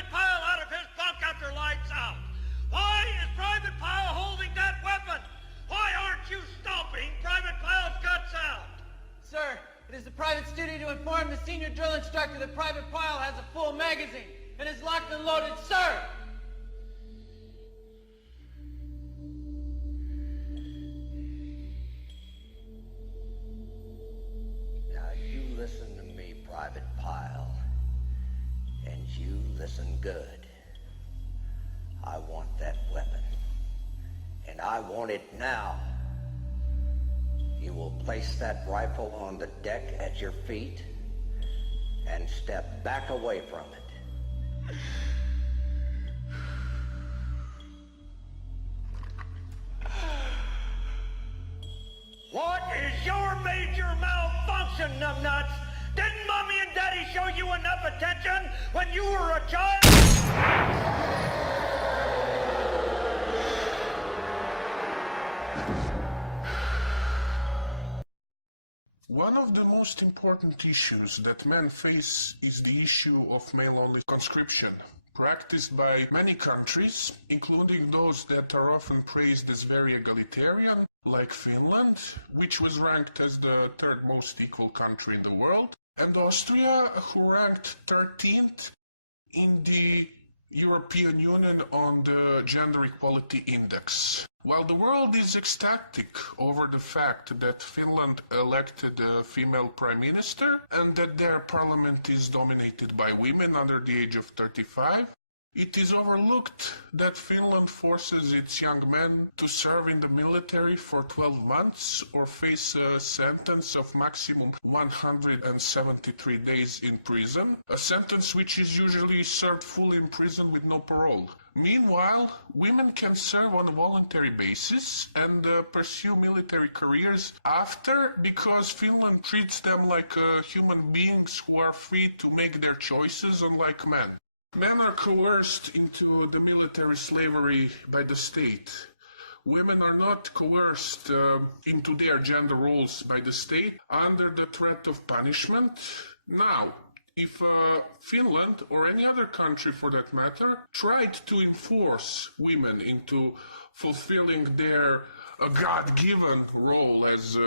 Private Pyle out of his bunk after lights out? Why is Private Pyle holding that weapon? Why aren't you stomping Private Pyle's guts out? Sir, it is the private's duty to inform the senior drill instructor that Private Pyle has a full magazine and is locked and loaded, sir! Now you listen to me, Private Pyle, and you listen good. I want that weapon, and I want it now. You will place that rifle on the deck at your feet and step back away from it. What is your major malfunction, numbnuts? Didn't Mommy and Daddy show you enough attention when you were a child? One of the most important issues that men face is the issue of male-only conscription, practiced by many countries, including those that are often praised as very egalitarian, like Finland, which was ranked as the third most equal country in the world, and Austria, who ranked 13th in the European Union on the Gender Equality Index. While the world is ecstatic over the fact that Finland elected a female prime minister and that their parliament is dominated by women under the age of 35, it is overlooked that Finland forces its young men to serve in the military for 12 months or face a sentence of maximum 173 days in prison, a sentence which is usually served fully in prison with no parole. Meanwhile, women can serve on a voluntary basis and pursue military careers after, because Finland treats them like human beings who are free to make their choices, unlike men. Men are coerced into the military slavery by the state. Women are not coerced into their gender roles by the state under the threat of punishment. Now, if Finland, or any other country for that matter, tried to enforce women into fulfilling their God-given role as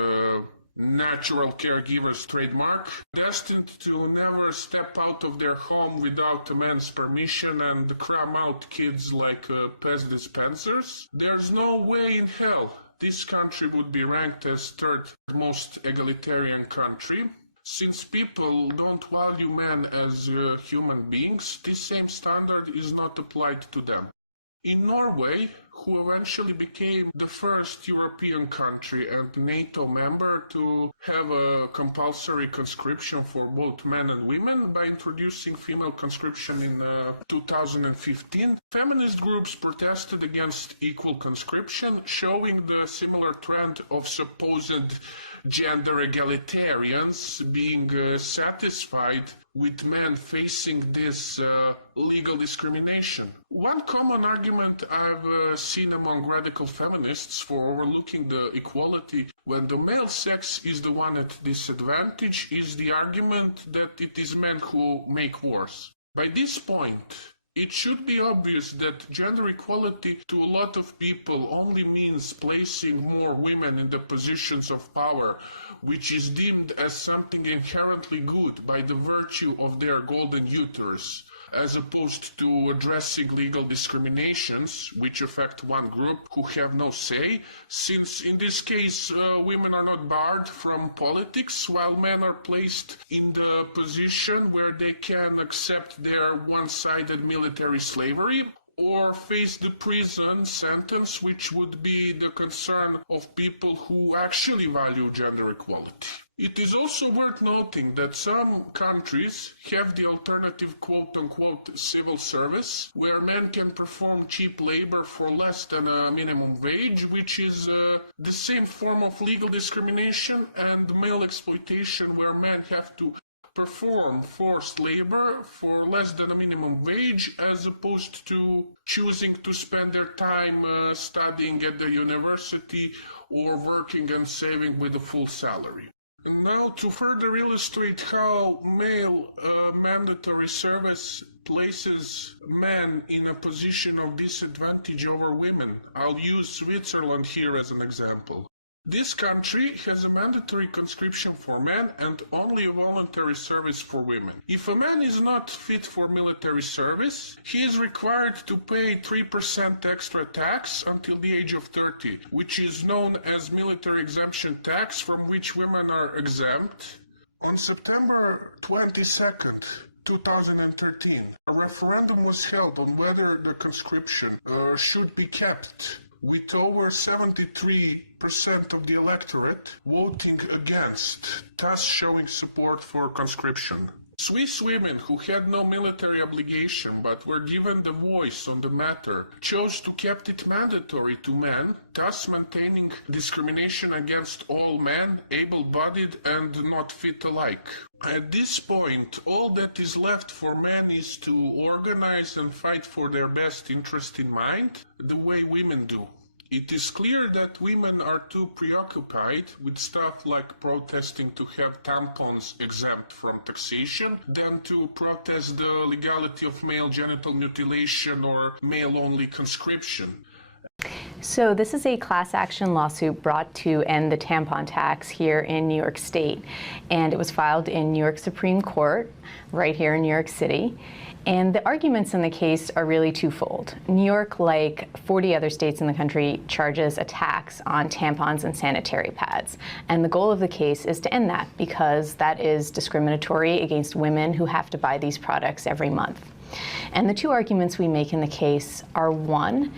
natural caregivers trademark, destined to never step out of their home without a man's permission and cram out kids like Pez dispensers, there's no way in hell this country would be ranked as third most egalitarian country. Since people don't value men as human beings, this same standard is not applied to them. In Norway, who eventually became the first European country and NATO member to have a compulsory conscription for both men and women by introducing female conscription in 2015, feminist groups protested against equal conscription, showing the similar trend of supposed gender egalitarians being satisfied with men facing this legal discrimination. One common argument I've seen among radical feminists for overlooking the equality when the male sex is the one at disadvantage is the argument that it is men who make wars. By this point, it should be obvious that gender equality to a lot of people only means placing more women in the positions of power, which is deemed as something inherently good by the virtue of their golden uterus, as opposed to addressing legal discriminations which affect one group who have no say, since in this case women are not barred from politics while men are placed in the position where they can accept their one-sided military slavery or face the prison sentence, which would be the concern of people who actually value gender equality. It is also worth noting that some countries have the alternative quote-unquote civil service, where men can perform cheap labor for less than a minimum wage, which is the same form of legal discrimination and male exploitation, where men have to perform forced labor for less than a minimum wage, as opposed to choosing to spend their time studying at the university or working and saving with a full salary. Now, to further illustrate how male mandatory service places men in a position of disadvantage over women. I'll use Switzerland here as an example. This country has a mandatory conscription for men and only a voluntary service for women. If a man is not fit for military service, he is required to pay 3% extra tax until the age of 30, which is known as military exemption tax, from which women are exempt. On September 22nd, 2013, a referendum was held on whether the conscription should be kept, with over 73% of the electorate voting against, thus showing support for conscription. Swiss women who had no military obligation but were given the voice on the matter chose to keep it mandatory to men, thus maintaining discrimination against all men, able-bodied and not fit alike. At this point, all that is left for men is to organize and fight for their best interest in mind, the way women do. It is clear that women are too preoccupied with stuff like protesting to have tampons exempt from taxation than to protest the legality of male genital mutilation or male-only conscription. So this is a class action lawsuit brought to end the tampon tax here in New York State. And it was filed in New York Supreme Court, right here in New York City. And the arguments in the case are really twofold. New York, like 40 other states in the country, charges a tax on tampons and sanitary pads. And the goal of the case is to end that because that is discriminatory against women who have to buy these products every month. And the two arguments we make in the case are, one,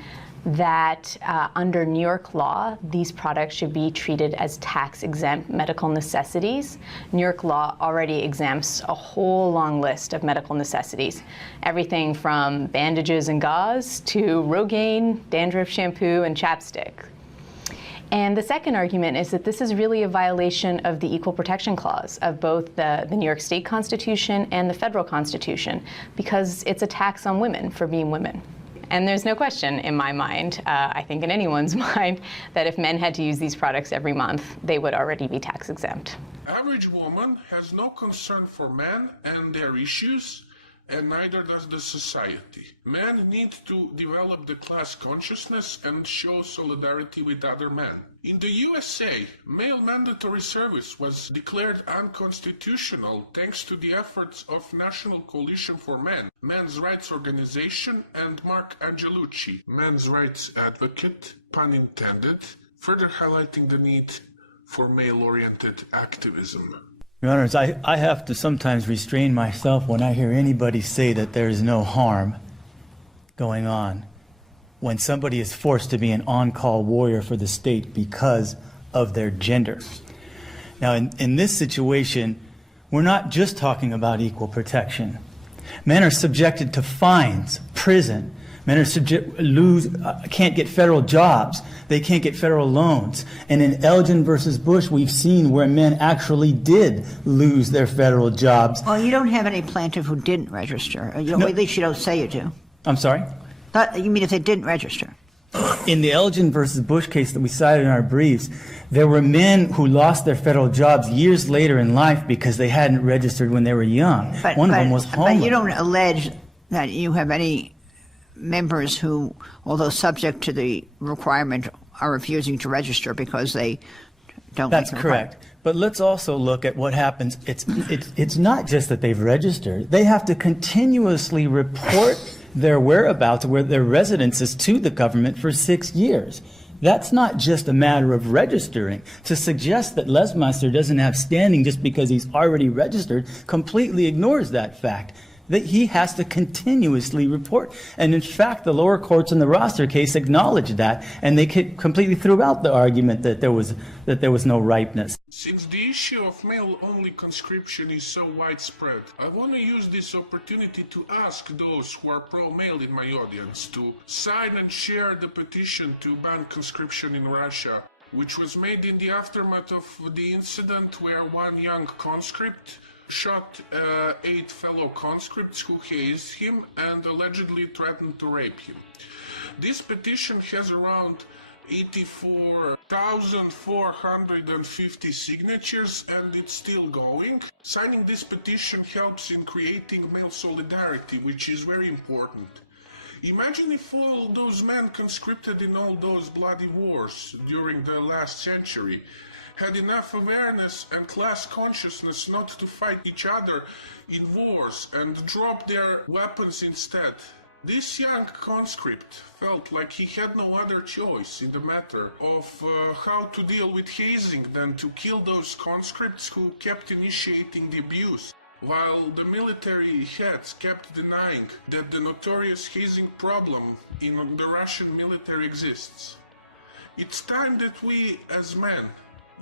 that under New York law, these products should be treated as tax-exempt medical necessities. New York law already exempts a whole long list of medical necessities, everything from bandages and gauze to Rogaine, dandruff shampoo, and chapstick. And the second argument is that this is really a violation of the Equal Protection Clause of both the New York State Constitution and the federal Constitution, because it's a tax on women for being women. And there's no question in my mind, I think in anyone's mind, that if men had to use these products every month, they would already be tax exempt. Average woman has no concern for men and their issues, and neither does the society. Men need to develop the class consciousness and show solidarity with other men. In the USA, male mandatory service was declared unconstitutional thanks to the efforts of National Coalition for Men, men's rights organization, and Mark Angelucci, men's rights advocate, pun intended, further highlighting the need for male-oriented activism. Your Honors, I have to sometimes restrain myself when I hear anybody say that there is no harm going on when somebody is forced to be an on-call warrior for the state because of their gender. Now, in this situation, we're not just talking about equal protection. Men are subjected to fines, prison. Men are can't get federal jobs. They can't get federal loans. And in Elgin versus Bush, we've seen where men actually did lose their federal jobs. Well, you don't have any plaintiff who didn't register. No. At least you don't say you do. I'm sorry? You mean if they didn't register? In the Elgin versus Bush case that we cited in our briefs, there were men who lost their federal jobs years later in life because they hadn't registered when they were young. One of them was homeless. But you don't allege that you have any members who, although subject to the requirement, are refusing to register because they don't. That's correct. But let's also look at what happens. It's not just that they've registered. They have to continuously report their whereabouts, where their residences, to the government for 6 years. That's not just a matter of registering. To suggest that Lesmeister doesn't have standing just because he's already registered completely ignores that fact. That he has to continuously report. And in fact, the lower courts in the Roster case acknowledged that, and they completely threw out the argument that there was no ripeness. Since the issue of male-only conscription is so widespread, I want to use this opportunity to ask those who are pro-male in my audience to sign and share the petition to ban conscription in Russia, which was made in the aftermath of the incident where one young conscript shot 8 fellow conscripts who hazed him and allegedly threatened to rape him. This petition has around 84,450 signatures, and it's still going. Signing this petition helps in creating male solidarity, which is very important. Imagine if all those men conscripted in all those bloody wars during the last century had enough awareness and class consciousness not to fight each other in wars and drop their weapons instead. This young conscript felt like he had no other choice in the matter of how to deal with hazing than to kill those conscripts who kept initiating the abuse, while the military heads kept denying that the notorious hazing problem in the Russian military exists. It's time that we, as men,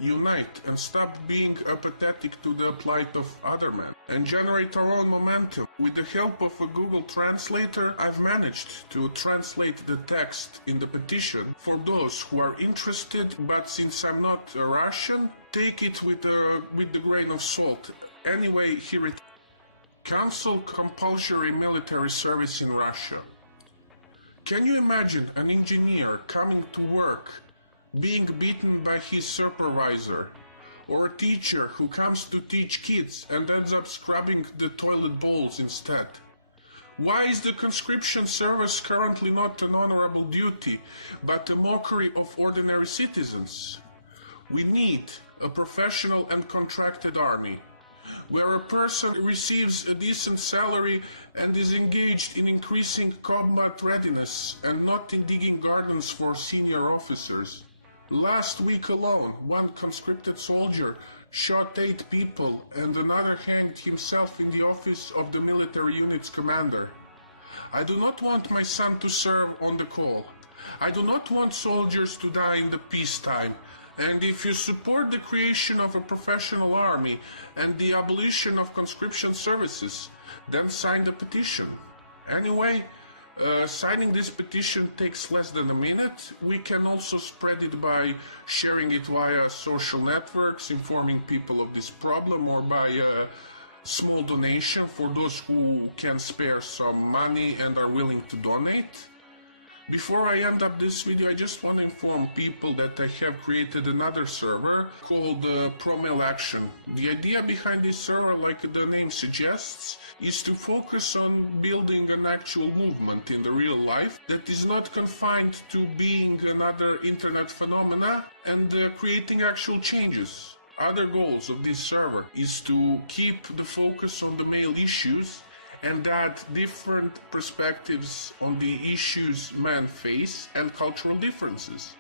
unite and stop being apathetic to the plight of other men and generate our own momentum. With the help of a Google translator, I've managed to translate the text in the petition for those who are interested, but since I'm not a Russian, take it with the grain of salt. Anyway, here it is. Cancel compulsory military service in Russia. Can you imagine an engineer coming to work being beaten by his supervisor, or a teacher who comes to teach kids and ends up scrubbing the toilet bowls instead? Why is the conscription service currently not an honorable duty, but a mockery of ordinary citizens? We need a professional and contracted army, where a person receives a decent salary and is engaged in increasing combat readiness and not in digging gardens for senior officers. Last week alone, one conscripted soldier shot 8 people and another hanged himself in the office of the military unit's commander. I do not want my son to serve on the call. I do not want soldiers to die in the peacetime. And if you support the creation of a professional army and the abolition of conscription services, then sign the petition. Anyway, signing this petition takes less than a minute. We can also spread it by sharing it via social networks, informing people of this problem, or by a small donation for those who can spare some money and are willing to donate. Before I end up this video, I just want to inform people that I have created another server called Pro-Male Action. The idea behind this server, like the name suggests, is to focus on building an actual movement in the real life that is not confined to being another internet phenomena, and creating actual changes. Other goals of this server is to keep the focus on the male issues and add different perspectives on the issues men face and cultural differences.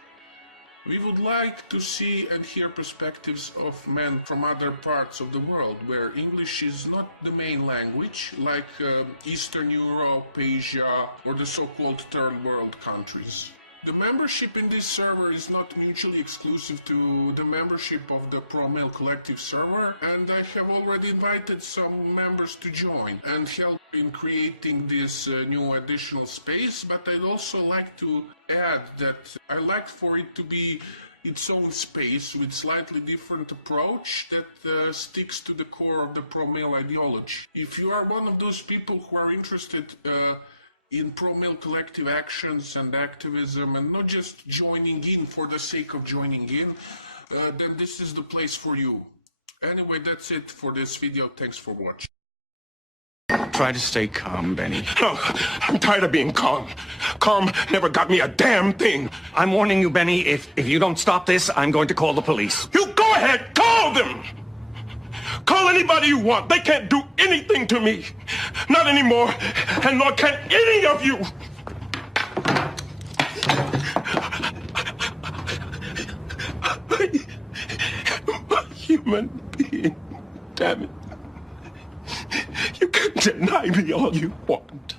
We would like to see and hear perspectives of men from other parts of the world where English is not the main language, like Eastern Europe, Asia, or the so-called Third World countries. The membership in this server is not mutually exclusive to the membership of the Pro-Male Collective server, and I have already invited some members to join and help in creating this new additional space, but I'd also like to add that I like for it to be its own space with slightly different approach that sticks to the core of the pro-male ideology. If you are one of those people who are interested in pro-male collective actions and activism and not just joining in for the sake of joining in, then this is the place for you. Anyway, that's it for this video. Thanks for watching. Try to stay calm, Benny. No, I'm tired of being calm. Calm never got me a damn thing. I'm warning you, Benny, if you don't stop this, I'm going to call the police. You go ahead, call them! Call anybody you want. They can't do anything to me. Not anymore, and nor can any of you. I'm a human being, damn it. You can deny me all you want.